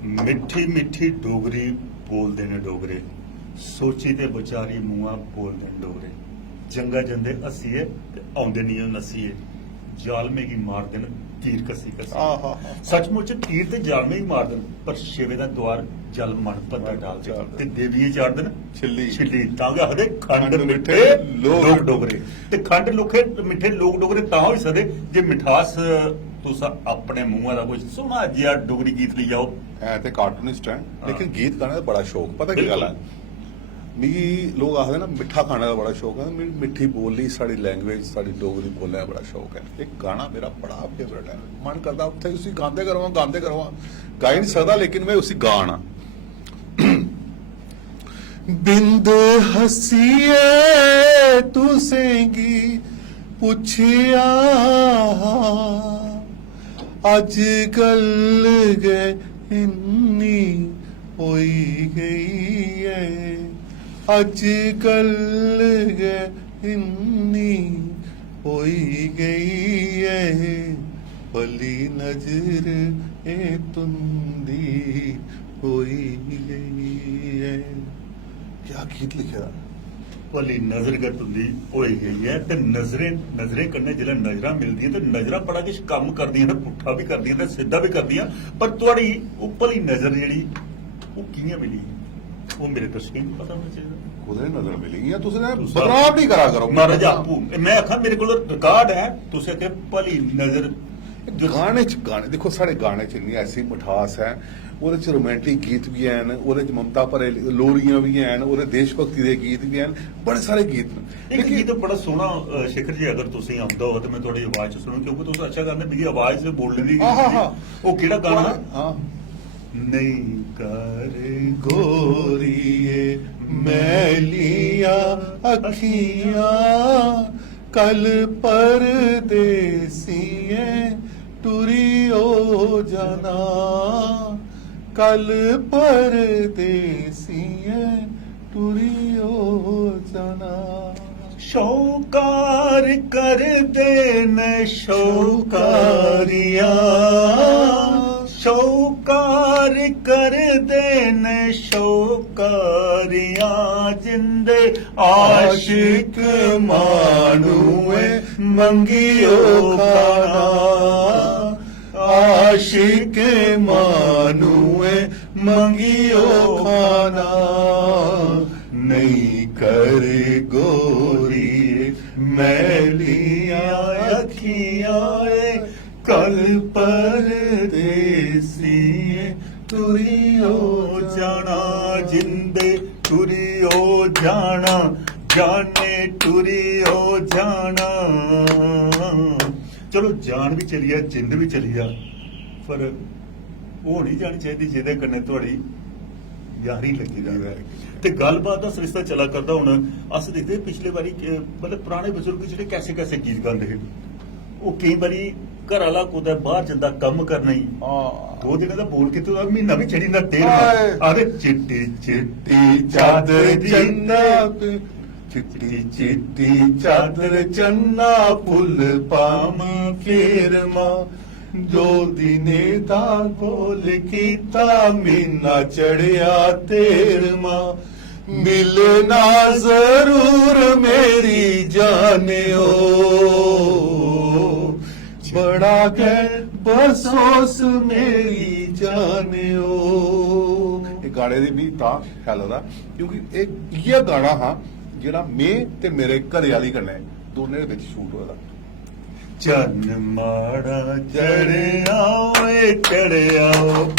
मिठी मिठी डोगरी बोलते ने डोगरे, सोची ते विचारी मुआ बोलते ने डोगरे। जंगा जंदे हसीए ते आउंदे नहीं नसीए, जालमे की मार देन तीर कसी कसी। सचमुच तीर ते जालमे ही मार देन, पर शिवे दा द्वार जल मन पत्ता डाल दे ते देविए चाड़ देन छिल्ली छिल्ली। तां गै आखदे खंड मिठे लोग डोगरे, ते खंड लोके मिठे लोग डोगरे तां होई सकदे जे मिठास तुस अपने मूंहा दा कोई सोहना जिहा डोगरी गीत लेई आओ। है ते कार्टूनिस्ट है, लेकिन गीत गाने का बड़ा शौक। पता की गल है, मिगी लोग आखदे ना मिठा खाने का बड़ा शौक है। मिठी बोली साड़ी लैंग्वेज साड़ी डोगरी बोलने का बड़ा शौक है। एक गाना मेरा बड़ा फेवरेट है, मन करदा उत्थे उसी गांदे करवा गा ही नहीं सकदा, लेकिन मैं उसी गाना बिंद हसीए तुसेंगी पुछिया अज गल गए इन्नी होई गई है, अज गल गए इन्नी होई गई है, भली नजर ए तुंदी होई गई है। क्या गीत लिखे भली नजर गतुंदी होई गई है। ते नजरें कन्नै जिल्लै नजरां मिलदियां ते नजरां बड़ा किश कम्म करदियां ते पुट्ठा भी करदियां ते सिद्धा भी करदियां, पर तुहाड़ी ओह् भली नजर जेह्ड़ी ओह् कि'यां मिली ओह् मेरे दर्शकें गी पता होना चाहिदा। कुदे नजर मिली तुसें बदनाम नहीं करा करो महाराज आपू मैं आखा मेरे कोल रिकार्ड है, तुसें आखे भली नजर। गाने देखो साढ़े गाने च इन्नी ऐसी मिठास है, ਉਹਦੇ ਚ रोमांटिक गीत भी हैं, ਉਹਦੇ ਚ ममता भरे लोरियां भी हैं, ਉਹਦੇ देशभक्ति के गीत भी हैं, बड़े सारे गीत ने। एक गीत बड़ा सोहना शिखर जी अगर तुसीं आंदा हो तो मैं थोड़ी आवाज च सुणूं, क्योंकि तुस अच्छा गांदे, मेरी आवाज से बोलने दी ओह केड़ा गाना नहीं कर गोरिए मैलिया अखियां कल परदेसिए टुरियो जाना, कल परदेसिए टुरियो जाना। शौकार कर देन शौकारिया, शौकार कर देन शौकारिया, जिंदे आशिक मानुए मंगियो खाना, आशिक मानुए मंगियो खाना, नहीं कर गोरी मैलिया अखियां कल परदेसिए टुरियो जाना, जिंदे टुरियो जाना, जाने टुरियो जाना। चलो जान भी चली जा जिंद भी चली जा, पर वो नहीं जानी चाहिए जिहदे कन्नै तुहाड़ी यारी लगी रहे। ते गलबात दा सरिस्ता चला करदा। हुण अस दिखदे पिछले बारी मतलब पुराने बजुर्ग जेह्ड़े कैसे कैसे गीत गांदे हे, ओह् केईं बारी घर आह्ला कुदै बाहर जंदा कम्म करने गी, 2 दिन दा बोल के म्हीना भी चढ़ी जंदा, तेल आखदे चिट्टी चिट्टी चादर चन्ना, चिट्टी चिट्टी चादर चन्ना, फुल पामी केरमा, जो दिने दा गोल कीता मीना चढ़िया तेरमा, मिलना जरूर मेरी जानियो, बड़ा गैर बसोस मेरी जानियो। ये गाने दी भी तां ख्याल लगदा क्योंकि एक ये गाना हाँ जेड़ा मैं ते मेरे घरे आह्ली कन्नै दोने दे विच शूट होया। चन्न माड़ा चढ़िया ओए चढ़िया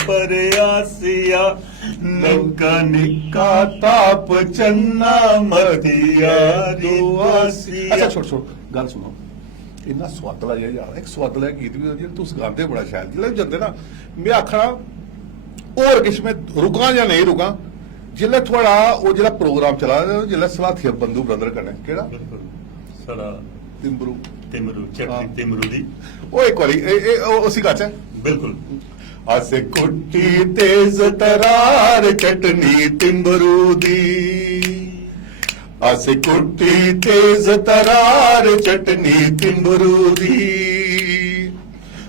पर आसिया, निक्का निक्का ताप चन्ना मथिया दुआसिया। अच्छा छोड़ छोड़ गल सुनो, इन्ना सुआदला जिहा यार एक सुआदला गीत भी जेह्ड़ा तुस गांदे बड़ा शैल, जिसलै जंदे ना मैं आखना होर किश मैं रुकां जां नेईं रुकां, जिसलै थुआढ़ा ओह् जेह्ड़ा प्रोग्राम चला दा जिसलै सलाथिया बंधु ब्रदर कन्नै केह्ड़ा साढ़ा तिम्बरू तिमरू चटनी तिमरू दी ओह एक बारी उसी गाचै बिल्कुल। अस कुट्टी तेज तरार चटनी तिम्बरू दी, अस कुट्टी तेज तरार चटनी तिम्बरू दी,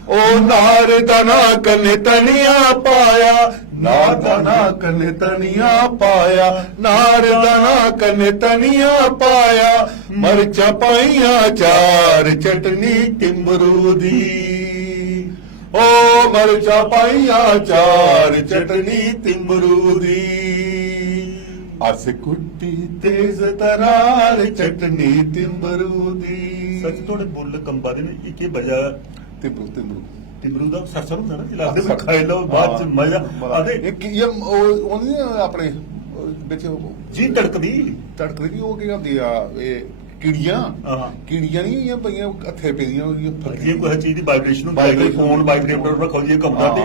ओ नार दाना कन्ने तनिया पाया ਨਾਰਦਾਨਾ ਕਨੇ ਤਨੀਆ ਪਾਇਆ, ਨਾਰਦਾਨਾ ਕਨੇ ਤਨੀਆ ਪਾਇਆ, ਮਰਚਾਂ ਪਾਈਆਂ ਚਾਰ ਚਟਨੀ ਟਿੰਬਰੂ ਦੀ, ਓ ਮਰਚਾਂ ਪਾਈਆਂ ਚਾਰ ਚਟਨੀ ਟਿੰਬਰੂ ਦੀ, ਅਸ ਕੁੱਟੀ ਤੇਜ਼ ਤਰਾਰ ਚਟਨੀ ਟਿੰਬਰੂ ਦੀ। ਸੱਚ ਤੁਹਾਡੇ ਬੁੱਲ ਕੰਬਾ ਦੇ ਨੇ ਇੱਕ ਹੀ ਵਜ੍ਹਾ ਟਿੰਬਰੂ ਟਿੰਬਰੂ ਤਿਮਰੂ ਦਾ ਸਰਸਰ ਹੁੰਦਾ ਨਾ ਲੱਗਦੇ ਵੀ ਖਾਈ ਲਓ ਬਾਅਦ ਚ ਮਜ਼ਾ ਆਦੇ ਇੱਕ ਇਹ ਉਹ ਨਹੀਂ ਆਪਣੇ ਵਿੱਚ ਜੀ ਤੜਕਦੀ ਤੜਕਦੀ ਉਹ ਕੀ ਹੁੰਦੀ ਆ, ਇਹ ਕੀੜੀਆਂ ਹਾਂ। ਕੀੜੀਆਂ ਨਹੀਂ ਇਹ ਪਈਆਂ ਹੱਥੇ ਪਈਆਂ ਜੇ ਕੋਈ ਚੀਜ਼ ਦੀ ਵਾਈਬ੍ਰੇਸ਼ਨ ਹੁੰਦੀ ਹੈ, ਫੋਨ ਵਾਈਬ੍ਰੇਟਰ ਰੱਖੋ ਜੀ ਕੰਬਾ ਤੇ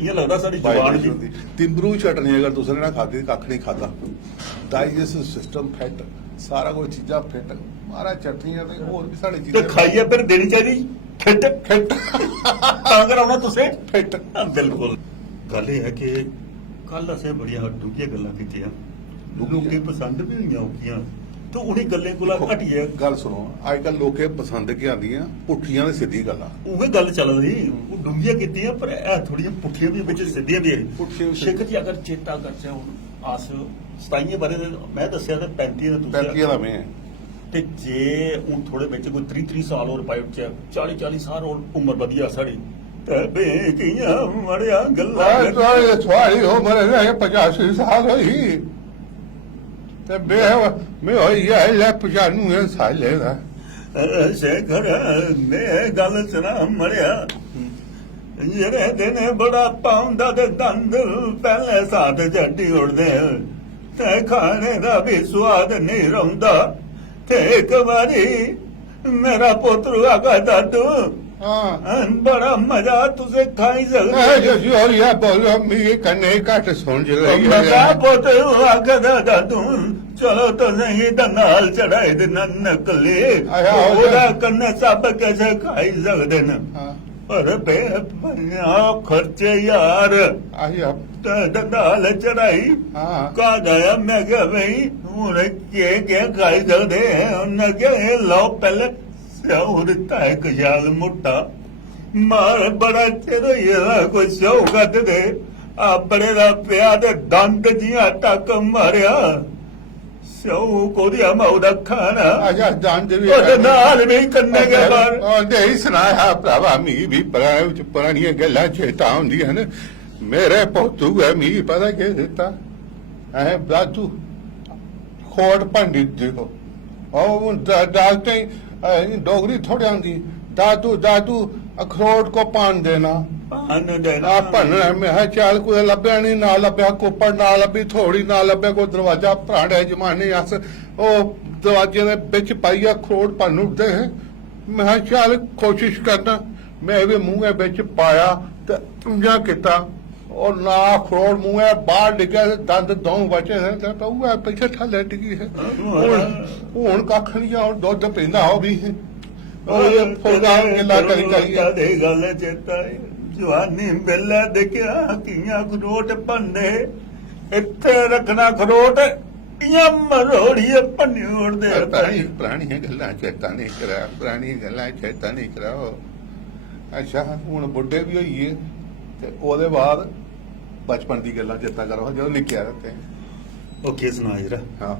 ਇਹ ਲੱਗਦਾ ਸਾਡੀ ਜ਼ੁਬਾਨ ਵੀ ਤਿੰਬਰੂ ਚਟਨੀ ਅਗਰ ਤੁਸੀਂ ਨਾ ਖਾਦੀ ਕੱਖ ਨਹੀਂ ਖਾਦਾ, ਡਾਈਜੈਸਟਿਵ ਸਿਸਟਮ ਫਿੱਟ, ਸਾਰਾ ਕੁਝ ਚੀਜ਼ਾਂ ਫਿੱਟ, ਮਾਰਾ ਚਟਨੀਆਂ ਤੇ ਹੋਰ ਵੀ ਸਾਡੇ ਤੇ ਚੀਜ਼ਾਂ ਖਾਈਏ ਫਿਰ ਦੇਣੀ ਚਾਹੀਦੀ ਫਿੱਟ ਫਿੱਟ ਤਾਂ ਕਰਾਉਣਾ ਤੁਸੀਂ ਫਿੱਟ। ਬਿਲਕੁਲ ਗੱਲ ਇਹ ਹੈ ਕਿ ਕੱਲ ਅਸੀਂ ਬੜੀਆਂ ਡੂੰਘੀਆਂ ਗੱਲਾਂ ਕੀਤੀਆਂ, ਲੋਕੀ ਪਸੰਦ ਵੀ ਹੋਈਆਂ ਔਕੀਆਂ ਤੇ ਉਹੀ ਗੱਲੇ ਕੋਲਾ ਘਟੀਏ। ਗੱਲ ਸੁਣੋ, ਅੱਜ ਕੱਲ ਲੋਕੇ ਪਸੰਦ ਕੀ ਆਉਂਦੀਆਂ ਪੁੱਠੀਆਂ ਤੇ ਸਿੱਧੀ ਗੱਲਾਂ। ਉਹ ਗੱਲ ਚੱਲ ਰਹੀ ਉਹ ਡੂੰਘੀਆਂ ਕੀਤੀਆਂ ਪਰ ਇਹ ਥੋੜੀਆਂ ਪੁੱਠੀਆਂ ਵੀ ਵਿੱਚ ਸਿੱਧੀਆਂ ਵੀ ਪੁੱਠੀਆਂ ਆਈ। ਵੀ ਸ਼ੇਖ ਜੀ ਅਗਰ ਚੇਤਾ ਕਰਚਾ ਹੁਣ ਆਸ 27 ਬਾਰੇ ਮੈਂ ਦੱਸਿਆ ਤਾਂ 35 ਦਾ 35 ਦਾ ਮੈਂ ਤੇ ਜੇ ਹੁਣ ਥੋੜੇ ਵਿੱਚ ਕੋਈ 30 ਸਾਲ ਹੋਰ ਪਾਇਪ ਚ 40 ਸਾਲ ਹੋਰ ਉਮਰ ਵਧੀਆ ਸਾਡੀ ਤੇ ਬੇਕੀਆਂ ਮੜਿਆ ਗੱਲਾਂ ਤੁਹਾਡੀ ਉਮਰ ਹੈ 85 ਸਾਲ ਹੋਈ ਤੇ ਮੈਂ ਹੋਈ ਹੈ ਲੈ 95 ਸਾਲ ਦਾ ਸ਼ੇਖਰ ਨੇ ਗੱਲ ਸੁਣਾ ਮੜਿਆ ਜਿਹੜੇ ਦਿਨ ਬੜਾ ਪਾਉਂਦਾ ਤੇ ਦੰਦ ਪਹਿਲੇ ਸਾਥ ਜੱਡੀ ਉੜਦੇ ਤੇ ਖਾਣੇ ਦਾ ਵੀ ਸਵਾਦ ਨਹੀਂ ਰਹਿੰਦਾ ਤੇ ਇੱਕ ਵਾਰੀ ਮੇਰਾ ਪੁੱਤਰ ਆਗਾ ਦਾਦੂ ਹਾਂ ਬੜਾ ਮਜ਼ਾ ਤੁਸੀਂ ਖਾਈ ਸਕਦੇ ਜੀ ਹੋਰ ਇਹ ਬੋਲੋ ਮੀ ਕੰਨੇ ਘੱਟ ਸੁਣ ਰਹੀ ਮਜ਼ਾ ਹੈ। ਪੁੱਤਰ ਆਗਾ ਦਾਦੂ ਚਲੋ ਤਾਂ ਨਹੀਂ ਤਾਂ ਨਾਲ ਚੜਾਏ ਦੇ ਨਕਲੇ ਉਹਦਾ ਕੰਨੇ ਸਭ ਕਿਸੇ ਖਾਈ ਸਕਦੇ ਨੇ ਹਾਂ ਪਰ ਬੇ ਖਰਚੇ ਯਾਰ ਆਹੀ ਆ ਨਾਲ ਚੜਾਈ ਹਾਂ ਕਾ ਗਿਆ ਮੈਂ ਕਿਹਾ ਬਈ ਹੁਣ ਕੀ ਖਾਈ ਸਕਦੇ ਉਹਨਾਂ ਕਿ ਲਓ ਪਹਿਲੇ ਸਿਆਹ ਦਿੱਤਾ ਹੈ ਖਿਆਲ ਮੋਟਾ ਮਾਰ ਬੜਾ ਚਿਰ ਇਹਦਾ ਕੋਈ ਸਿਆਹ ਦੇ ਆਪਣੇ ਦਾ ਪਿਆ ਦੇ ਦੰਦ ਜੀਆਂ ਟੱਕ ਮਾਰਿਆ ਸਿਆਹ ਕੋਰੀਆ ਮਾਉਦਾ ਖਾਣਾ ਆਜਾ ਦੰਦ ਵੀ ਉਹਦੇ ਨਾਲ ਵੀ ਕੰਨੇ ਕੇ ਬਾਹਰ ਉਹਦੇ ਹੀ ਸੁਣਾਇਆ ਭਰਾਵਾ ਮੀ ਵੀ ਪੁਰਾਣੀਆਂ ਗੱਲਾਂ ਚੇਤਾ ਹੁੰਦੀਆਂ ਨੇ। ਮੇਰੇ ਪੋਤੂ ਹੈ ਮੀ ਪਤਾ ਕੀ ਦਿੱਤਾ ਐ ਬਾਤੂ ਖੋੜ ਪੰਡਿਤ ਦੇਖੋ ਉਹ ਡਾਕਟਰ ਡੋਗਰੀ ਥੋੜੀ ਆਉਂਦੀ ਦਾਦੂ ਅਖਰੋਟ ਕੋ ਪਾਣ ਦੇਣਾ ਆ ਭੰਨਣਾ। ਮੈਂ ਕਿਹਾ ਚੱਲ ਕੋਈ ਲੱਭਿਆ ਨਹੀਂ, ਨਾ ਲੱਭਿਆ ਕੋਪੜ, ਨਾ ਲੱਭੀ ਥੋੜੀ, ਨਾ ਲੱਭਿਆ ਕੋਈ ਦਰਵਾਜ਼ਾ ਭਰਾੜੇ ਜਮਾਨੇ ਅਸ ਉਹ ਦਰਵਾਜ਼ੇ ਦੇ ਵਿੱਚ ਪਾਈਆ ਅਖਰੋਟ ਭੰਨ ਉੱਤੇ। ਮੈਂ ਕਿਹਾ ਚੱਲ ਕੋਸ਼ਿਸ਼ ਕਰਨਾ, ਮੈਂ ਵੀ ਮੂੰਹ ਵਿੱਚ ਪਾਇਆ ਤੇ ਉਂਝਾ ਕੀਤਾ ਔਰ ਨਾ ਅਖਰੋਟ ਮੂੰਹ ਬਾਹਰ ਡਿੱਗਿਆ, ਦੰਦ ਦੋ ਬਚੇ ਹੈ ਤਾਂ ਉਹ ਪਿੱਛੇ ਥੱਲੇ ਡਿੱਗੀ ਹੈ। ਹੁਣ ਕੱਖ ਨਹੀਂ ਆ, ਦੁੱਧ ਪੀਂਦਾ ਉਹ ਵੀ ਉਹ ਫੋਗਾ ਗੱਲਾਂ ਕਰੀ ਜਾਈਏ ਦੇ ਗੱਲ ਚੇਤਾ ਜਵਾਨੀ ਬੇਲਾ ਦੇਖਿਆ ਕੀਆਂ ਖਰੋਟ ਪੰਨੇ ਇੱਥੇ ਰੱਖਣਾ ਖਰੋਟ ਇਆਂ ਮਰੋੜੀਏ ਪੰਨੇ ਉੜਦੇ ਪੁਰਾਣੀਆਂ ਗੱਲਾਂ ਚੇਤਾ ਨਹੀਂ ਕਰਾ, ਪੁਰਾਣੀਆਂ ਗੱਲਾਂ ਚੇਤਾ ਨਹੀਂ ਕਰਾਓ। ਅੱਛਾ ਹੁਣ ਬੁੱਢੇ ਵੀ ਹੋਈਏ ਤੇ ਉਹਦੇ ਬਾਅਦ ਬਚਪਨ ਦੀ ਗੱਲਾਂ ਚੇਤਾ ਕਰੋ ਜਦੋਂ ਨਿੱਕਿਆ ਤੇ ਉਹ ਕੀ ਸੁਣਾ ਜਰਾ ਹਾਂ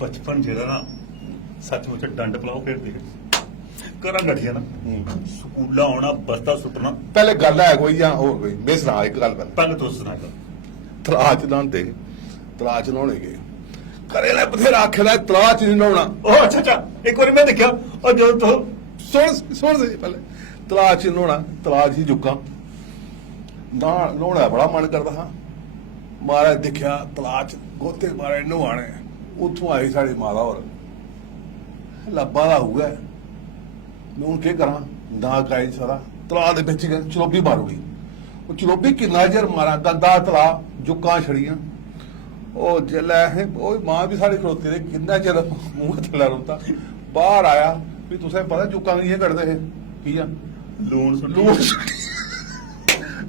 ਬਚਪਨ ਜਿਹੜਾ ਨਾ ਸੱਚਮੁੱਚ ਡੰਡ ਪਲਾਓ ਖੇਡਦੇ ਕਰਾਂ ਗੜੀਆਂ ਨਾ ਸਕੂਲਾਂ ਆਉਣਾ ਬਸਤਾ ਸੁੱਟਣਾ। ਪਹਿਲੇ ਗੱਲ ਹੈ ਕੋਈ ਜਾਂ ਹੋਰ ਕੋਈ ਮੈਂ ਸੁਣਾ ਇੱਕ ਗੱਲ ਪਹਿਲੇ ਤੂੰ ਸੁਣਾ ਕਰ ਤਰਾਚ ਨਾਂਦੇ ਤਰਾਚ ਲਾਉਣੇ ਗਏ ਕਰੇ ਲੈ ਬਥੇਰਾ ਆਖਿਆ ਤਰਾਚ ਨਹੀਂ ਲਾਉਣਾ। ਉਹ ਅੱਛਾ ਇੱਕ ਵਾਰੀ ਮੈਂ ਦੇਖਿਆ ਉਹ ਜਦੋਂ ਤੂੰ ਸੁਣ ਦੇ ਪਹਿਲੇ ਤਰਾਚ ਲਾਉਣਾ, ਤਰਾਚ ਹੀ ਜੁੱਕਾ ਨਾ ਲਾਉਣਾ ਬੜਾ ਮਨ ਕਰਦਾ ਹਾਂ। ਮਹਾਰਾਜ ਦੇਖਿਆ ਤਲਾਚ ਗੋਤੇ ਮਾਰੇ ਨਵਾਣੇ ਉੱਥੋਂ ਆਈ ਸਾਡੀ ਮਾਤਾ ਹੋਰ ਲੱਭਾ ਦਾ ਹੋਊਗਾ। ਮੈਂ ਹੁਣ ਕੀ ਕਰਾਂ ਨਾ ਕਾਇ ਸਾਰਾ ਤਲਾ ਦੇ ਵਿੱਚ ਚਲੋਬੀ ਮਾਰੂਗੀ। ਉਹ ਚਲੋਬੀ ਕਿੰਨਾ ਚਿਰ ਮਾਰਾਂ ਦੰਦਾ ਤਲਾ ਜੁੱਕਾਂ ਛੜੀਆਂ ਉਹ ਜਲਾ ਹੈ। ਉਹ ਮਾਂ ਵੀ ਸਾਡੀ ਖਲੋਤੀ ਨੇ ਕਿੰਨਾ ਚਿਰ ਮੂੰਹ ਥੱਲੇ ਰੁੰਦਾ ਬਾਹਰ ਆਇਆ ਵੀ ਤੁਸੀਂ ਪਤਾ ਜੁੱਕਾਂ ਕੀ ਕਰਦੇ ਹੈ ਕੀ ਆ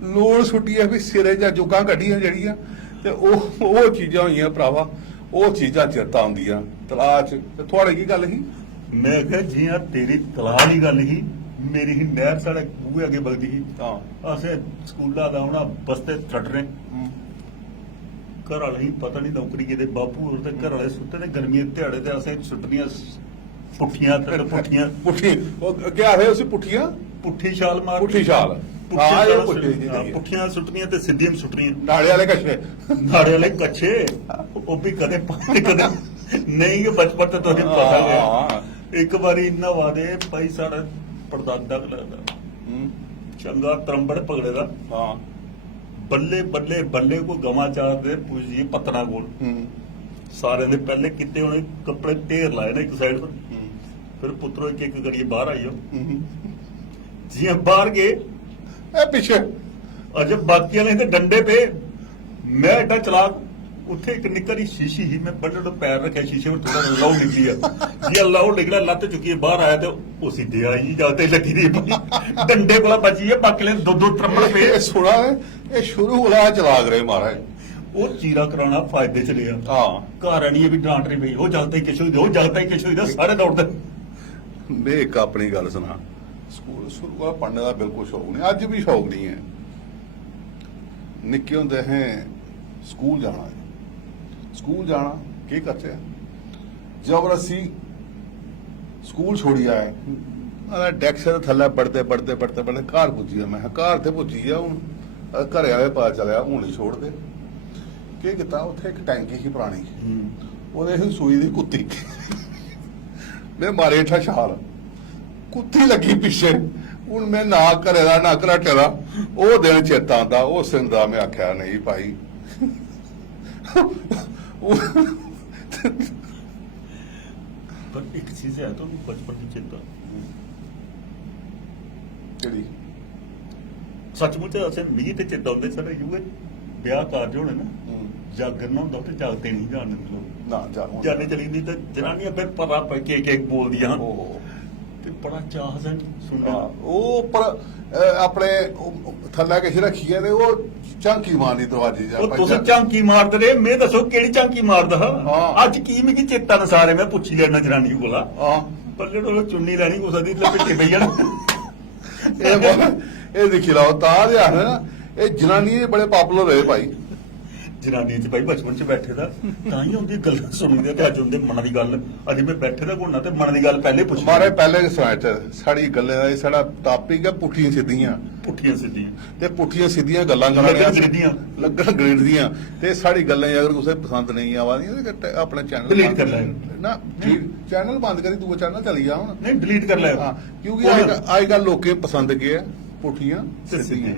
ਲੂਣ ਸੁੱਟੀਆਂ ਵੀ ਸਿਰੇ ਜਾਂ ਜੁੱਕਾਂ ਕੱਢੀਆਂ ਜਿਹੜੀਆਂ ਤੇ ਉਹ ਚੀਜ਼ਾਂ ਹੋਈਆਂ ਭਰਾਵਾ, ਉਹ ਚੀਜ਼ਾਂ ਚੇਤਾ ਆਉਂਦੀਆਂ ਤਲਾਅ ਚ। ਤੇ ਤੁਹਾਡੇ ਕੀ ਗੱਲ ਸੀ? ਮੈਂ ਕਿਹਾ ਜੀ ਆ ਤੇਰੀ ਤਲਾਹ ਦੀ ਗੱਲ ਸੀ, ਮੇਰੀ ਹੀ ਨਹਿਰ ਸਾਡੇ ਬੂਹੇ ਅੱਗੇ ਵਗਦੀ ਸੀ। ਹਾਂ ਅਸੀਂ ਸਕੂਲਾਂ ਦਾ ਆਉਣਾ ਬਸਤੇ ਛੱਡ ਰਹੇ ਘਰ ਵਾਲੇ ਹੀ ਪਤਾ ਨਹੀਂ ਨੌਕਰੀ ਕਿਤੇ ਬਾਪੂ ਹੋਰ ਤੇ ਘਰ ਵਾਲੇ ਸੁੱਤੇ ਨੇ ਗਰਮੀ ਦੇ ਦਿਹਾੜੇ ਤੇ ਅਸੀਂ ਛੁੱਟੀਆਂ ਪੁੱਠੀਆਂ ਤੇ ਪੁੱਠੀਆਂ ਪੁੱਠੀ ਉਹ ਕੀ ਆਖੇ ਉਸੇ ਪੁੱਠੀਆਂ ਪੁੱਠੀ ਛਾਲ ਮਾਰ ਪੁੱਠੀ ਛਾਲ ਪੁੱਠੀਆਂ ਹਾਂ ਇਹ ਛਾਲਾਂ ਪੁੱਠੀ ਹਾਂ, ਪੁੱਠੀਆਂ ਸੁੱਟਣੀਆਂ ਤੇ ਸਿੱਧੀਆਂ ਵੀ ਸੁੱਟਣੀਆਂ ਨਾਲੇ ਵਾਲੇ ਕੱਛੇ ਨਾੜੇ ਵਾਲੇ ਕੱਛੇ ਉਹ ਵੀ ਕਦੇ ਪਾਏ ਕਦੇ ਨਹੀਂ ਕਿ ਬਚਪਨ ਤੇ ਤੁਹਾਨੂੰ ਪਤਾ ਹੈ ਹਾਂ। ਇੱਕ ਵਾਰੀ ਇੰਨਾ ਵਾਦੇ ਭਾਈ ਸਾਡਾ ਪਰਦਾਦਾ ਲੱਗਦਾ ਹੂੰ, ਚੰਗਾ ਤਰੰਬੜ ਪਗੜੇ ਦਾ ਹਾਂ ਬੱਲੇ ਬੱਲੇ ਬੱਲੇ ਕੋ ਗਵਾ ਚਾਰਦੇ ਪੁੱਜੀ ਪਤਨਾ ਕੋਲ ਹੂੰ ਸਾਰਿਆਂ ਦੇ ਪਹਿਲੇ ਕਿਤੇ ਉਹਨੇ ਕੱਪੜੇ ਢੇਰ ਲਾਏ ਨੇ ਇੱਕ ਸਾਈਡ ਪਰ ਹੂੰ, ਫਿਰ ਪੁੱਤਰੋ ਇੱਕ ਇੱਕ ਕਰੀਏ ਬਾਹਰ ਆਈਓ ਹੂੰ। ਜੀ ਬਾਹਰ ਗਏ ਇਹ ਪਿੱਛੇ ਅਜੇ ਬਾਕੀ ਵਾਲੇ ਦੇ ਡੰਡੇ ਪਏ ਮੈਂ ਐਡਾ ਚਲਾਕ ਉੱਥੇ ਇੱਕ ਨਿੱਕਰੀ ਸ਼ੀਸ਼ੀ ਸੀ ਮੈਂ ਬੱਲੇ ਤੋਂ ਪੈਰ ਰੱਖਿਆ ਸ਼ੀਸ਼ੇ ਵਿੱਚ ਥੋੜਾ ਲਾਉ ਨਿਕਲੀ ਆ ਜੀ ਲਾਉ ਨਿਕਲਿਆ ਲੱਤ ਚੁੱਕੀ ਬਾਹਰ ਆਇਆ ਤੇ ਉਹ ਸਿੱਧੇ ਆਈ ਜਾਂਦੇ ਲੱਗੀ ਦੀ ਡੰਡੇ ਕੋਲ ਬਚੀ ਹੈ ਬਾਕੀ ਵਾਲੇ ਦੋ ਦੋ ਤਰੰਬੜ ਪਏ ਇਹ ਸੁਣਾ ਇਹ ਸ਼ੁਰੂ ਹੋਲਾ ਚਲਾਕ ਰਹੇ ਮਹਾਰਾਜ ਉਹ ਚੀਰਾ ਕਰਾਉਣਾ ਫਾਇਦੇ ਚ ਲਿਆ ਹਾਂ ਘਰ ਆਣੀ ਇਹ ਵੀ ਡਾਂਟ ਰਹੀ ਪਈ ਉਹ ਜਲਦਾ ਹੀ ਕਿਛੋ ਉਹ ਜਲਦਾ ਹੀ ਕਿਛੋ ਦਾ ਸਾਰੇ ਦੌੜਦੇ ਮੈਂ ਇੱਕ ਆਪਣੀ ਗੱਲ ਸੁਣਾ ਸਕੂਲ ਸ਼ੁਰੂ ਪੜ੍ਹਨੇ ਦਾ ਬਿਲਕੁਲ ਸ਼ੌਕ ਨਹੀਂ ਅੱਜ ਵੀ ਸ਼ੌਕ ਨਹੀਂ ਹੈ ਨਿੱਕੇ ਹੁੰਦੇ ਹੈ ਸਕੂਲ ਜਾਣਾ ਕੀ ਕਰਤੇ ਜ਼ਬਰਦਸਤੀ ਸਕੂਲ ਛੋੜੀ ਆਇਆ ਆ ਡੈਕਸ ਦੇ ਥੱਲੇ ਪੜਦੇ ਘਰ ਪੁੱਜੀ ਮੈਂ ਕਿਹਾ ਘਰ ਤੇ ਪੁੱਜੀ ਆ ਹੁਣ ਘਰੇ ਵਾਲੇ ਪਤਾ ਚੱਲਿਆ ਹੁਣ ਹੀ ਛੋੜ ਦੇ ਕੀ ਕੀਤਾ ਉੱਥੇ ਇੱਕ ਟੈਂਕੀ ਸੀ ਪੁਰਾਣੀ ਉਹਦੇ ਸੀ ਸੂਈ ਦੀ ਕੁੱਤੀ ਮੈਂ ਮਾਰੇ ਠਾ ਛਾਲ ਕੁੱਤੀ ਲੱਗੀ ਪਿੱਛੇ ਹੁਣ ਮੈਂ ਨਾ ਘਰੇ ਦਾ ਨਾ ਘਰਾਟੇ ਦਾ ਉਹ ਦਿਨ ਚੇਤਾ ਆਉਂਦਾ ਉਹ ਸਿੰਦਾ ਮੈਂ ਆਖਿਆ ਨਹੀਂ ਭਾਈ ਪਰ ਇੱਕ ਚੀਜ਼ ਹੈ ਤੁਹਾਨੂੰ ਬਚਪਨ ਦੀ ਚਿੰਤਾ ਕਿਹੜੀ ਸੱਚਮੁੱਚ ਅਸੀਂ ਮੀਂਹ ਤੇ ਚਿੰਤਾ ਹੁੰਦੇ ਸਾਡੇ ਯੂਏ ਵਿਆਹ ਕਾਰਜ ਹੋਣੇ ਨਾ ਜਾਗਰ ਨਾ ਹੁੰਦਾ ਤੇ ਜਾਗਦੇ ਨਹੀਂ ਜਾਣ ਦਿੰਦੇ ਲੋਕ ਨਾ ਜਾ ਜਾਣੇ ਚਲੀ ਨਹੀਂ ਤੇ ਜਨਾਨੀਆਂ ਫਿਰ ਪਤਾ ਪੈ ਕੇ ਬੋਲਦੀਆਂ ਹਨ ਉਹ ਤੇ ਬੜਾ ਚਾਹ ਸਨ ਹਾਂ, ਸੁਣਨਾ ਉਹ ਉੱਪਰ ਆਪਣੇ ਥੱਲੇ ਕਿਸੇ ਰੱਖੀ ਹੈ ਤੇ ਉਹ ਝਾਂਕੀ ਮਾਰਨੀ ਦਰਵਾਜ਼ੇ ਉਹ ਤੁਸੀਂ ਝਾਂਕੀ ਮਾਰਦੇ ਰਹੇ ਮੈਂ ਦੱਸੋ ਕਿਹੜੀ ਝਾਂਕੀ ਮਾਰਦਾ ਹਾਂ। ਅੱਜ ਕੀ ਮੈਂ ਚੇਤਾ ਨਸਾਰੇ ਮੈਂ ਪੁੱਛੀ ਲੈਣਾ ਜਨਾਨੀ ਕੋਲਾ ਹਾਂ ਪੱਲੇ ਤੋਂ ਚੁੰਨੀ ਲੈਣੀ ਕੋਸਾ ਦੀ ਲਪੇਟੇ ਪਈ ਜਾਣ ਇਹ ਦੇਖੀ ਲਾਓ ਤਾਂ ਦੇ ਆਖਦੇ ਨਾ ਇਹ ਜਨਾਨੀ ਬੜੇ ਪਾਪੂਲਰ ਹੋਏ ਭਾਈ ਜਨਾਨੀ ਚ ਭਾਈ ਬਚਪਨ ਚ ਬੈਠੇ ਦਾ ਤਾਂ ਹੀ ਹੁੰਦੀ ਗੱਲਾਂ ਸੁਣੀਦੇ ਤੇ ਅੱਜ ਹੁੰਦੇ ਮਨ ਦੀ ਗੱਲ ਅੱਜ ਮੈਂ ਬੈਠੇ ਦਾ ਘੁੰਨਾ ਤੇ ਮਨ ਦੀ ਗੱਲ ਪਹਿਲੇ ਪੁੱਛੀ ਮਾਰੇ ਪਹਿਲੇ ਸੁਣਾਇਆ ਚ ਸਾਡੀ ਗੱਲੇ ਦਾ ਇਹ ਸਾਡਾ ਟਾਪਿਕ ਹੈ ਪੁੱਠੀਆਂ ਸਿੱਧੀਆਂ ਪੁੱਠੀਆਂ ਸਿੱਧੀਆਂ ਤੇ ਪੁੱਠੀਆਂ ਸਿੱਧੀਆਂ ਗੱਲਾਂ ਲੱਗਣ ਗ੍ਰੇਡਦੀਆਂ ਤੇ ਸਾਡੀ ਗੱਲਾਂ ਅਗਰ ਕਿਸੇ ਪਸੰਦ ਨਹੀਂ ਆਵਾਦੀਆਂ ਤੇ ਆਪਣਾ ਚੈਨਲ Delete ਕਰ ਲੈ। ਨਾ ਚੈਨਲ ਬੰਦ ਕਰੀ ਦੂਆ ਚੈਨਲ ਚਲੀ ਜਾ ਹੁਣ ਨਹੀਂ ਡਿਲੀਟ ਕਰ ਲੈ ਹਾਂ ਕਿਉਂਕਿ ਅੱਜ ਕੱਲ ਲੋਕੇ ਪਸੰਦ ਕੀ ਹੈ ਪੁੱਠੀਆਂ ਤੇ ਸਿੱਧੀਆਂ ਸਿੱਧੀਆਂ।